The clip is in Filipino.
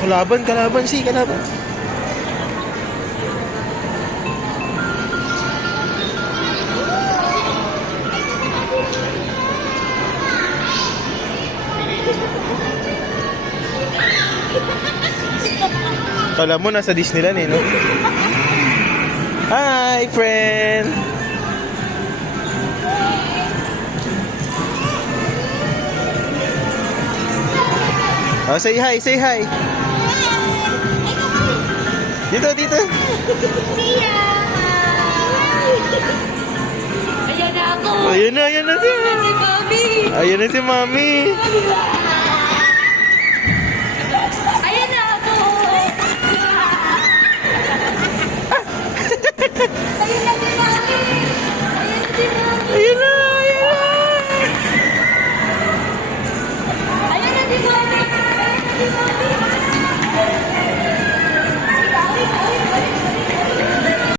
Kalaban, kalaban, si kalaban. Kala mo nasa Disneyland eh, no? Hi, friend! Oh, say hi, say hi! Dito, dito! See ya! Ayan na ako! Ayan na si Mami! Ayan na si Mami! Ayan na ako! Ayan na si Mami! Ayan na si Mami! Ayan na, ayan na! Ayan na si Mami! Ayan na si Mami!